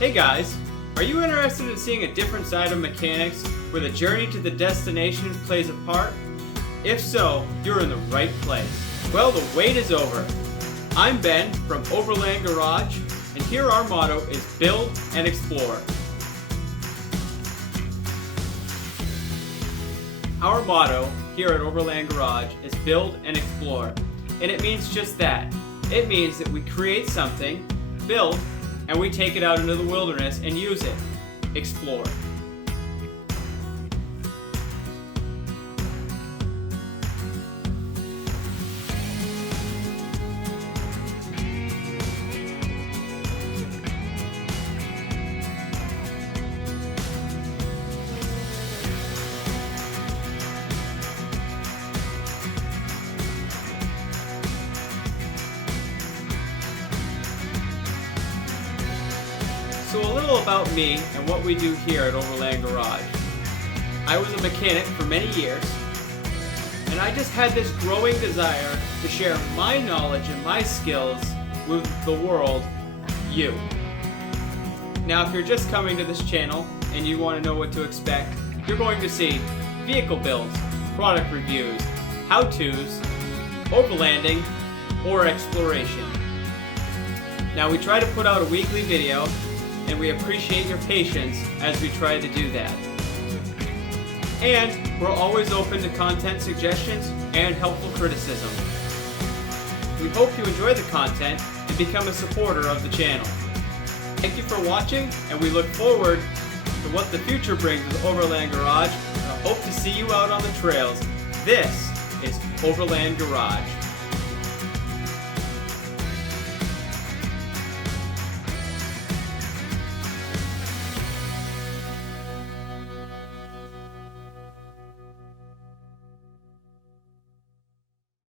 Hey guys, are you interested in seeing a different side of mechanics where the journey to the destination plays a part? If so, you're in the right place. Well, the wait is over. I'm Ben from Overland Garage, and here our motto is build and explore. Our motto here at Overland Garage is build and explore, and it means just that. It means that we create something, build, and we take it out into the wilderness and use it. Explore. So a little about me and what we do here at Overland Garage. I was a mechanic for many years, and I just had this growing desire to share my knowledge and my skills with the world, you. Now if you're just coming to this channel and you want to know what to expect, you're going to see vehicle builds, product reviews, how-tos, overlanding, or exploration. Now we try to put out a weekly video, and we appreciate your patience as we try to do that. And we're always open to content suggestions and helpful criticism. We hope you enjoy the content and become a supporter of the channel. Thank you for watching, and we look forward to what the future brings with Overland Garage, and I hope to see you out on the trails. This is Overland Garage.